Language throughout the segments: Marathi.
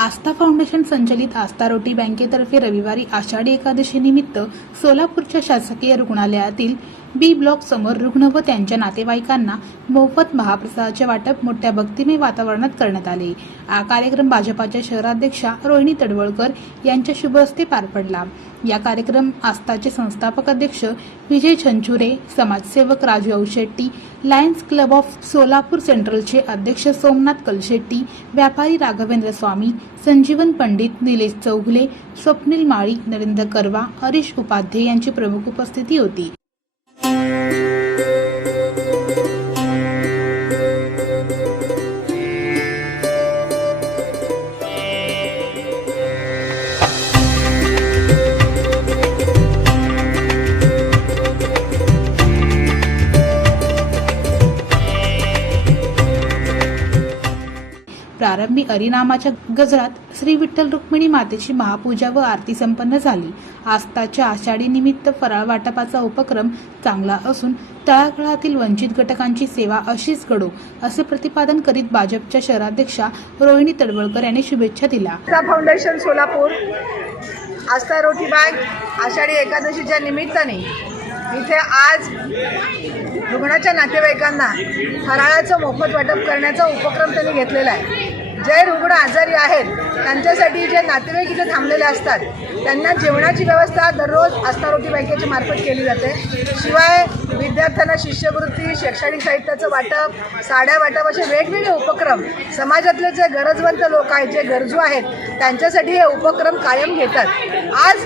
आस्था फाउंडेशन संचलित आस्था रोटी बँकेतर्फे रविवारी आषाढी एकादशी निमित्त सोलापूरच्या शासकीय रुग्णालयातील बी ब्लॉक समोर रुग्ण व त्यांच्या नातेवाईकांना मोफत महाप्रसादाचे वाटप मोठ्या भक्तिमय वातावरणात करण्यात आले. हा कार्यक्रम भाजपाच्या शहराध्यक्षा रोहिणी तडवळकर यांच्या शुभ हस्ते पार पडला. या कार्यक्रम आस्थाचे संस्थापक अध्यक्ष विजय छंचुरे समाजसेवक Raju Aushetti Lions Club of Solapur सेंट्रलचे अध्यक्ष सोमनाथ कलशेट्टी व्यापारी राघवेंद्र स्वामी संजीवन पंडित निलेश चौगुले स्वप्नील माळी नरेंद्र करवा हरीश उपाध्ये यांची प्रमुख उपस्थिती होती. प्रारंभी अरिनामाच्या गजरात श्री विठ्ठल रुक्मिणी मातेची महापूजा व आरती संपन्न झाली. आस्थाच्या आषाढी निमित्त फराळ वाटपाचा उपक्रम चांगला असून तळागाळातील वंचित घटकांची सेवा अशीच घडो असे प्रतिपादन करीत भाजपच्या शहराध्यक्षा रोहिणी तडवळकर यांनी शुभेच्छा दिल्या. फाउंडेशन सोलापूर आस्था रोटी बँक आषाढी एकादशीच्या निमित्ताने इथे आज रुग्णाच्या नातेवाईकांना फराळाचं मोफत वाटप करण्याचा उपक्रम त्यांनी घेतलेला आहे. जे रुग्ण आजारी आहेत त्यांच्यासाठी जे नातेवाईक इथे थांबलेले असतात त्यांना जेवणाची व्यवस्था दररोज आस्था बँकेच्या मार्फत केली जाते. शिवाय विद्यार्थ्यांना शिष्यवृत्ती शैक्षणिक साहित्याचं वाटप साड्या वाटप असे वेगवेगळे उपक्रम समाजातले जे गरजवंत लोक आहेत जे गरजू आहेत त्यांच्यासाठी हे उपक्रम कायम घेतात. आज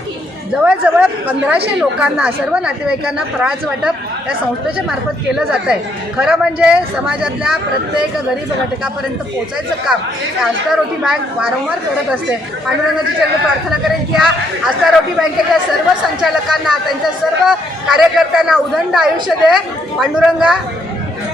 जवळजवळ पंधराशे लोकांना सर्व नातेवाईकांना फराळाचं वाटप या संस्थेच्या मार्फत केलं जात आहे. खरं म्हणजे समाजातल्या प्रत्येक गरीब घटकापर्यंत पोचायचं काम या आस्था रोटी बँक वारंवार करत असते. पांडुरंगाची चरणी प्रार्थना करेन की या आस्था रोटी बँकेच्या सर्व संचालकांना त्यांच्या सर्व कार्यकर्त्यांना उदंड आयुष्य दे. पांडुरंगा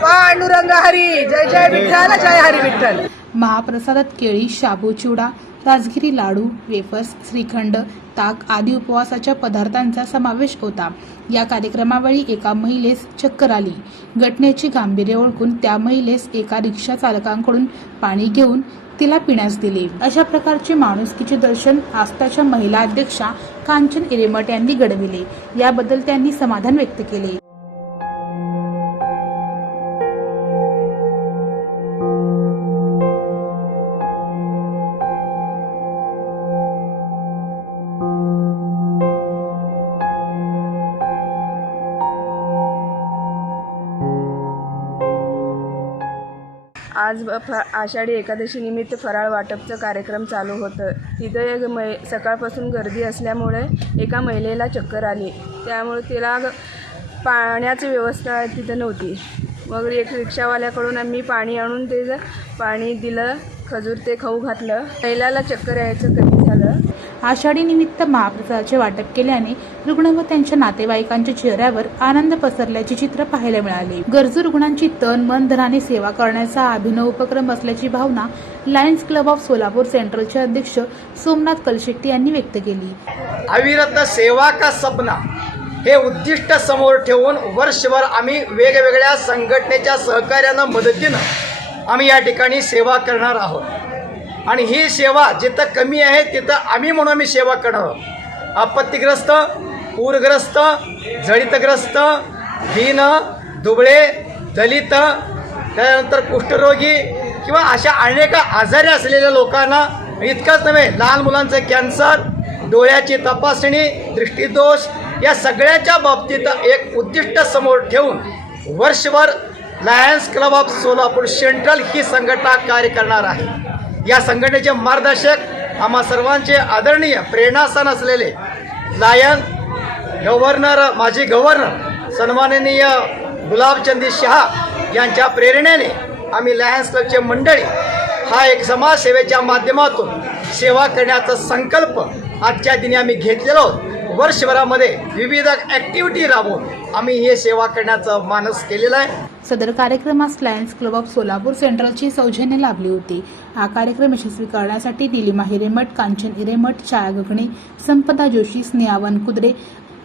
पांडुरंग हरी. जय जय विठ्ठल जय हरी विठ्ठल. महाप्रसादात केळी शाबू चिवडा राजगिरी लाडू वेफर्स श्रीखंड ताक आदी उपवासाच्या पदार्थांचा समावेश होता. या कार्यक्रमावेळी एका महिलेस चक्कर आली. घटनेची गांभीर्य ओळखून त्या महिलेस एका रिक्षा चालकांकडून पाणी घेऊन तिला पिण्यास दिले. अशा प्रकारचे माणुसकीचे दर्शन आस्थाच्या महिला अध्यक्षा कांचन इरेमट यांनी घडविले. याबद्दल त्यांनी समाधान व्यक्त केले. आज ब- फ आषाढी एकादशीनिमित्त फराळ वाटपचं कार्यक्रम चालू होतं. तिथं एक मै सकाळपासून गर्दी असल्यामुळे एका महिलेला चक्कर आली. त्यामुळे तिला ग- पाण्याची व्यवस्था तिथं नव्हती. मग एक रिक्षावाल्याकडून आम्ही पाणी आणून ते पाणी दिलं. खजूर ते खाऊ घातलं. महिलाला चक्कर यायचं कमी झालं? आषाढी निमित्त महाप्रसादाचे वाटप केल्याने रुग्ण व त्यांच्या नातेवाईकांच्या चेहऱ्यावर आनंद पसरल्याचे चित्र पाहायला मिळाले. गरजू रुग्णांची तन मन धनाने सेवा करण्याचा हा अभिनव उपक्रम असल्याची भावना लायन्स क्लब ऑफ सोलापूर सेंट्रलचे अध्यक्ष सोमनाथ कलशेट्टी यांनी व्यक्त केली. अविरत सेवा का सपना हे उद्दिष्ट समोर ठेवून वर्षभर आम्ही वेगवेगळ्या संघटनेच्या सहकार्यानं मदतीनं आम्ही या ठिकाणी सेवा करणार आहोत. आणि ही सेवा जिथं कमी आहे तिथं आम्ही म्हणून आम्ही सेवा करणार आहोत. आपत्तीग्रस्त पूरग्रस्त जळितग्रस्त दीन दुबळे दलित त्यानंतर कुष्ठरोगी किंवा अशा अनेक आजारी असलेल्या लोकांना इतकंच नव्हे लहान मुलांचं कॅन्सर डोळ्याची तपासणी दृष्टीदोष या सगळ्याच्या बाबतीत एक उद्दिष्ट समोर ठेवून वर्षभर Lions Club of Solapur central ही संघटना कार्य करणार आहे. या संघटनेचे मार्गदर्शक आम्हा सर्वांचे आदरणीय प्रेरणास्थान असलेले लायन गव्हर्नर माजी गव्हर्नर सन्माननीय गुलाबचंदी शहा यांच्या प्रेरणेने आम्ही लायन्स क्लबचे मंडळी हा एक समाजसेवेच्या माध्यमातून सेवा करण्याचा संकल्प आजच्या दिनी आम्ही घेतलेलो आहोत वर्षभरामध्ये विविध ॲक्टिव्हिटी राबवून आम्ही हे सेवा करण्याचं मानस केलेलं आहे. सदर कार्यक्रमास लायन्स क्लब ऑफ सोलापूर सेंट्रलची सौजन्य लाभली होती. हा कार्यक्रम यशस्वी करण्यासाठी निलिमा हिरेमठ कांचन हिरेमठ छाया गगणे संपदा जोशी स्नेहावन कुद्रे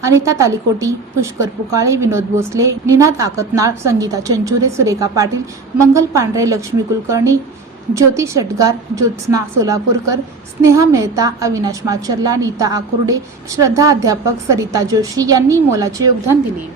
अनिता तालिकोटी पुष्कर पुकाळे विनोद भोसले निनाद आकतनाळ संगीता चंचुरे सुरेखा पाटील मंगल पांढरे लक्ष्मी कुलकर्णी ज्योती शेटगार ज्योत्स्ना सोलापूरकर स्नेहा मेहता अविनाश माचरला नीता आकुर्डे श्रद्धा अध्यापक सरिता जोशी यांनी मोलाचे योगदान दिले.